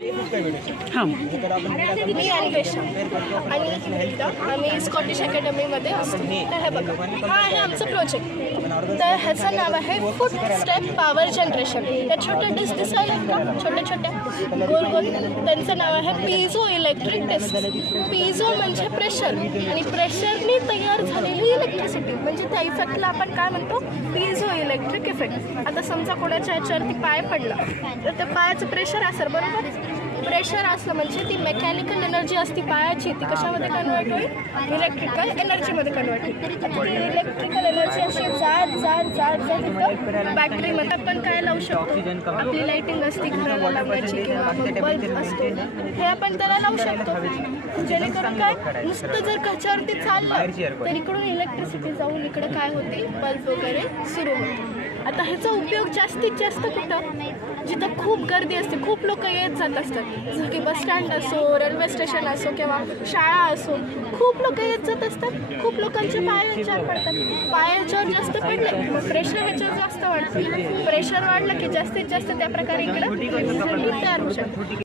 हां मी अन्वेषा आणि आम्ही स्कॉटिश अकॅडमीमध्ये असतो. तर हे बघा, हा आहे आमचं प्रोजेक्ट. तर ह्याचं नाव आहे फूट स्टेप पॉवर जनरेशन. या छोट्या डिस्क दिसायला का छोट्या छोट्या गोल गोल, त्यांचं नाव आहे पिझो इलेक्ट्रिक डिस्क. पिझो म्हणजे प्रेशर, आणि प्रेशरने तयार झालेली इलेक्ट्रिसिटी म्हणजे त्या इफेक्टला आपण काय म्हणतो, पिझो इलेक्ट्रिक इफेक्ट. आता समजा कोणाच्या ह्याच्यावरती पाय पडला तर त्या पायाचं प्रेशर असेल, बरोबर. प्रेशर असलं म्हणजे ती मेकॅनिकल एनर्जी असती पायाची, ती कशामध्ये कन्वर्ट होईल, इलेक्ट्रिकल एनर्जीमध्ये कन्वर्ट होईल. आता ती इलेक्ट्रिकल एनर्जी अशी जात जात जात जात तिथं बॅटरीमध्ये आपण काय लावू शकतो, आपली लाईटिंग असते घराला लावण्याची किंवा बल्ब असतो, हे आपण त्याला लावू शकतो. जेणेकरून काय, नुसतं जर कशावरती चाललं तर इकडून इलेक्ट्रिसिटी जाऊन इकडे काय होती, बल्ब वगैरे सुरू होते. आता ह्याचा उपयोग जास्तीत जास्त कुठं, जिथं खूप गर्दी असते, खूप लोक येत जात असतात, जसं की बसस्टँड असो, रेल्वे स्टेशन असो किंवा शाळा असो, खूप लोक येत जात असतात. खूप लोकांचे पाय ह्याच्यावर पडतात. पाय ह्याच्यावर जास्त पडले मग प्रेशर ह्याच्यावर जास्त वाढतं. प्रेशर वाढलं की जास्तीत जास्त त्या प्रकारे इकडे तयार होऊ शकतो.